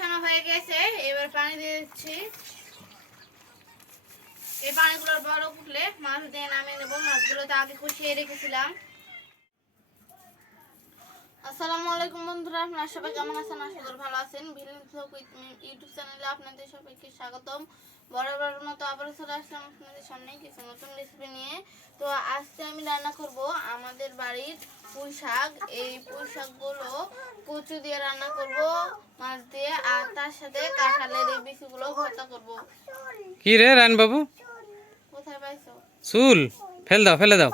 কষানো হয়ে গেছে। এবার পানি দিয়ে দিচ্ছি। এই পানিগুলোর বড় ফুটলে মাছ দিয়ে নামিয়ে নেব। মাছগুলো তো আগে কষিয়ে রেখেছিলাম। আসসালামু আলাইকুম বন্ধুরা আপনারা সবাই কেমন আছেন? আশা করি ভালো আছেন। ভিলেন ইউটিউব চ্যানেলে আপনাদের সবাইকে স্বাগতম। বরাবর মতো আবারও চলে আসলাম আপনাদের সামনে কিছু নতুন রেসিপি নিয়ে। তো আজকে আমি রান্না করব আমাদের বাড়ির পুঁই শাক। এই পুঁই শাকগুলো কচু দিয়ে রান্না করব মাছ দিয়ে আর তার সাথে কাঁঠালের এই বিচিগুলো ভর্তা করব। কি রে রান বাবু কোথায় পাইছো? চুল ফেল দাও ফেলে দাও।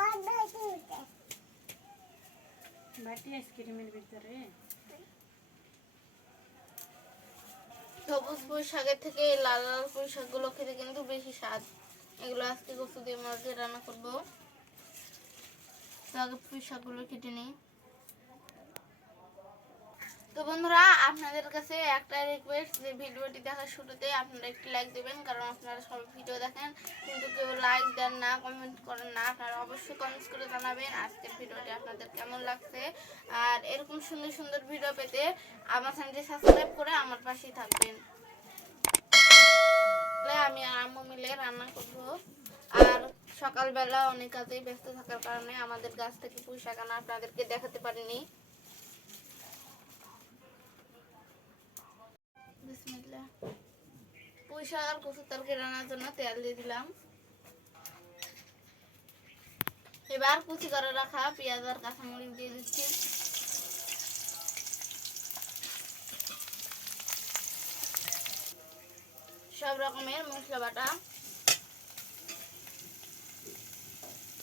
সবুজ পুঁই শাকের থেকে লাল লাল পুঁই শাকগুলো খেতে কিন্তু বেশি স্বাদ। এগুলো আজকে কচু দিয়ে মাছ দিয়ে রান্না করব। তো আগে পুঁই শাকগুলো কেটে নিই। তো বন্ধুরা, আপনাদের কাছে একটা রিকোয়েস্ট যে ভিডিওটি দেখার শুরুতে আপনারা একটি লাইক দেবেন, কারণ আপনারা সব ভিডিও দেখেন, কিন্তু কেউ লাইক দেন না কমেন্ট করেন না, আপনারা অবশ্যই কমেন্টস করে জানাবেন আজকের ভিডিওটি আপনাদের কেমন লাগছে। আর এরকম সুন্দর সুন্দর ভিডিও পেতে আমার চ্যানেলটি সাবস্ক্রাইব করে আমার পাশেই থাকবেন। আমি আর আম্মু মিলে রান্না করব। আর সকালবেলা অনেক কাজেই ব্যস্ত থাকার কারণে আমাদের গাছ থেকে পুঁই শাক আনা আপনাদেরকে দেখাতে পারিনি। বিসমিল্লাহ পুঁই শাক আর কচুর তরকারি রান্নার জন্য তেল দিয়ে দিলাম। এবার কুচি করে রাখা পেঁয়াজ আর কাঁচামরিচ দিয়ে দিচ্ছি। সব রকমের মশলা বাটা।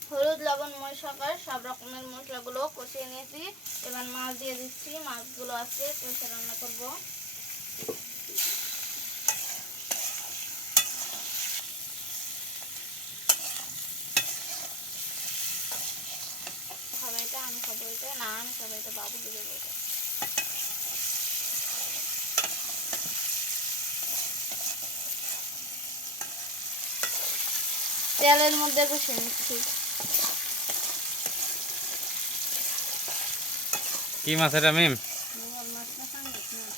হলুদ, লবণ মশলাকার সব রকমের মশলাগুলো কষিয়ে নিয়েছি। এবার মাছ দিয়ে দিচ্ছি। মাছগুলো আছে কষে রান্না করব। খাব এটা আমি খাব এটা না আমি খাব এটা বাবু দিয়ে দেবো এটা তেলের মধ্যে কষে নিচ্ছি কি মাছ এটা মিম?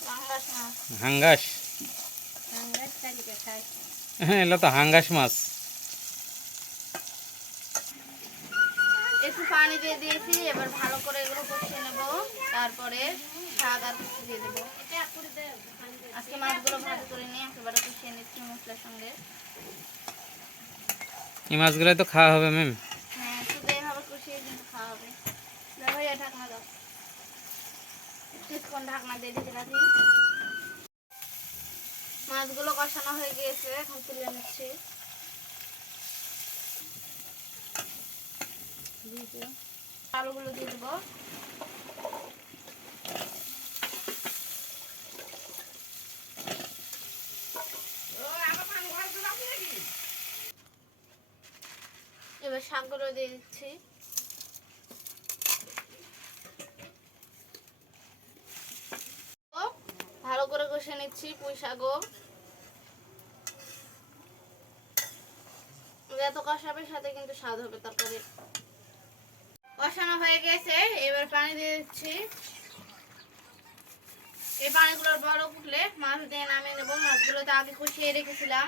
পাঙ্গাস মাছ হাঙ্গাস? হ্যাঁ এগুলো তো হাঙ্গাস মাছ একটু পানি দিয়ে দিয়েছি এবার ভালো করে এগুলো কষিয়ে নেব। তারপরে শাক আর কিছু দিয়ে দেবো। আজকে মাছগুলো করে নিয়ে একেবারে কষিয়ে নিচ্ছি মশলার সঙ্গে। এই মাছগুলো তো খাওয়া হবে মিম হ্যাঁ শুধু এইভাবে কষিয়ে কিন্তু খাওয়া হবে। দেখো ঢাকনা দাও। কিছুক্ষণ ঢাকনা দিয়ে দিতে রাখি মাছগুলো কষানো হয়ে গিয়েছে এখন তুলে নিচ্ছি। আলুগুলো দিয়ে দেবো। এবার শাকগুলো দিয়ে দিচ্ছি। ভালো করে কষে নিচ্ছি পুঁই শাকও। এত কষাবে, সাথে কিন্তু স্বাদ হবে কষানো হয়ে গেছে, এবার পানি দিয়ে দিচ্ছি। এই পানিগুলোর বড় ফুটলে মাছ দিয়ে নামিয়ে নেব। মাছগুলো তো আগে কষিয়ে রেখেছিলাম।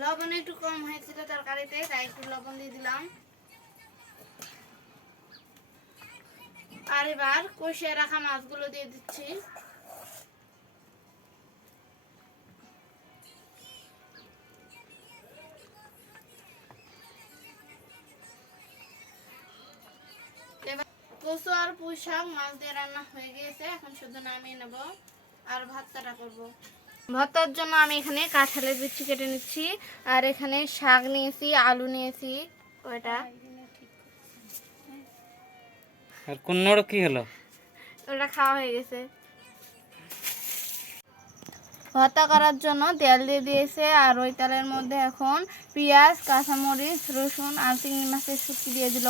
লবণ একটু কম হয়েছিল তরকারিতে, তাই একটু লবণ দিয়ে দিলাম। আর এবার কষিয়ে রাখা মাছগুলো দিয়ে দিচ্ছি। পুঁই শাক মাছ দিয়ে রান্না হয়ে গিয়েছে। এখন শুধু নামিয়ে নেব আর ভাতটা করব। ভর্তার জন্য আমি এখানে কাঁঠালের বিচি কেটে নিচ্ছি। আর এখানে শাক নিয়েছি আলু নিয়েছি। ওটা আর কুন্নড় কি হলো? ওটা খাওয়া হয়ে গেছে। ভর্তা করার জন্য তেল দিয়ে দিয়েছে। আর ওই তেলের মধ্যে এখন পেঁয়াজ কাঁচামরিচ রসুন আর চিংড়ি মাছের শুকি দিয়ে দিল।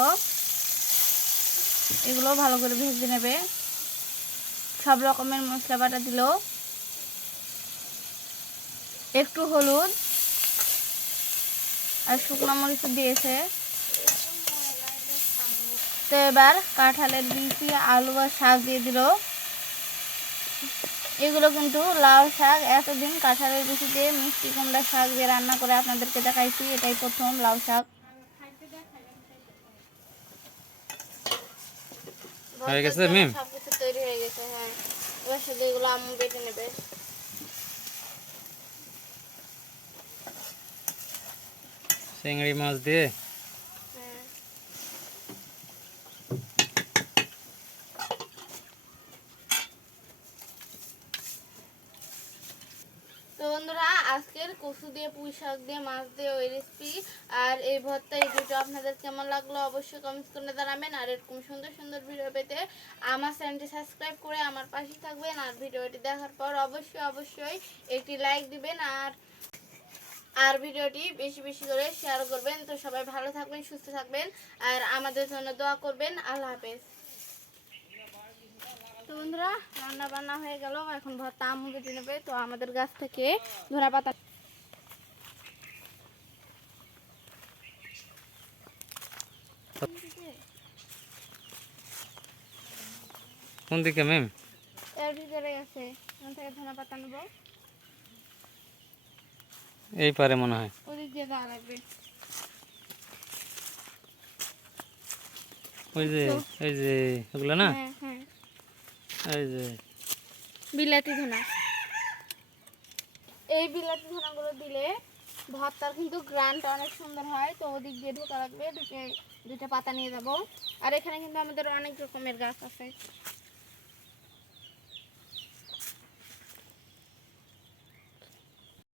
এগুলো ভালো করে ভেজে নেবে। সব রকমের মশলা বাটা দিল। একটু হলুদ আর শুকনো মরিচ দিয়েছে। তো এবার কাঁঠালের বিচি, আলু আর শাক দিয়ে দিল। এগুলো কিন্তু লাউ শাক। এতদিন কাঁঠালের বিচি দিয়ে মিষ্টি কুমড়া শাক দিয়ে রান্না করে আপনাদেরকে দেখাইছি। এটাই প্রথম লাউ শাক। হয়ে গেছে, মিম? সব কিছু তৈরি হয়ে গেছে হ্যাঁ। এবার শুধু এগুলো আম্মু বেটে নেবে। চিংড়ি মাছ দিয়ে হ্যাঁ তো বন্ধুরা, আজকের কচু দিয়ে, পুঁই শাক দিয়ে, মাছ দিয়ে ওই রেসিপি আর এই ভর্তা, এই দুটো আপনাদের কেমন লাগল অবশ্যই কমেন্টস করে জানাবেন। আর এরকম সুন্দর সুন্দর ভিডিও পেতে আমার চ্যানেলটি সাবস্ক্রাইব করে আমার পাশে থাকবেন। আর ভিডিওটি দেখার পর অবশ্যই অবশ্যই একটি লাইক দিবেন আর আর ভিডিওটি বেশি বেশি করে শেয়ার করবেন। তো সবাই ভালো থাকবেন, সুস্থ থাকবেন আর আমাদের জন্য দোয়া করবেন। আল্লাহ হাফেজ। বন্ধুরা রান্না বান্না হয়ে গেল। এখন ভর্তা আম্মু কেটে নেবে তো আমাদের গাছ থেকে ধরা পাতা কোন দিকে ম্যাম? এর ভিতরে আছে। এখান থেকে ধনা পাতা নেব। এই পারে মনে হয়। ওদিক দিয়ে দেওয়া লাগবে। ওই যে এই যে ওগুলো না? হ্যাঁ। এই যে। বিলাতি ধনা। এই বিলাতি ধনাগুলো দিলে ভর্তার কিন্তু গ্রানটা অনেক সুন্দর হয়। তো ওদিক দিয়ে ঢোকা লাগবে দুটো দুটো পাতা নিয়ে যাব। আর এখানে কিন্তু আমাদের অনেক রকমের গাছ আছে।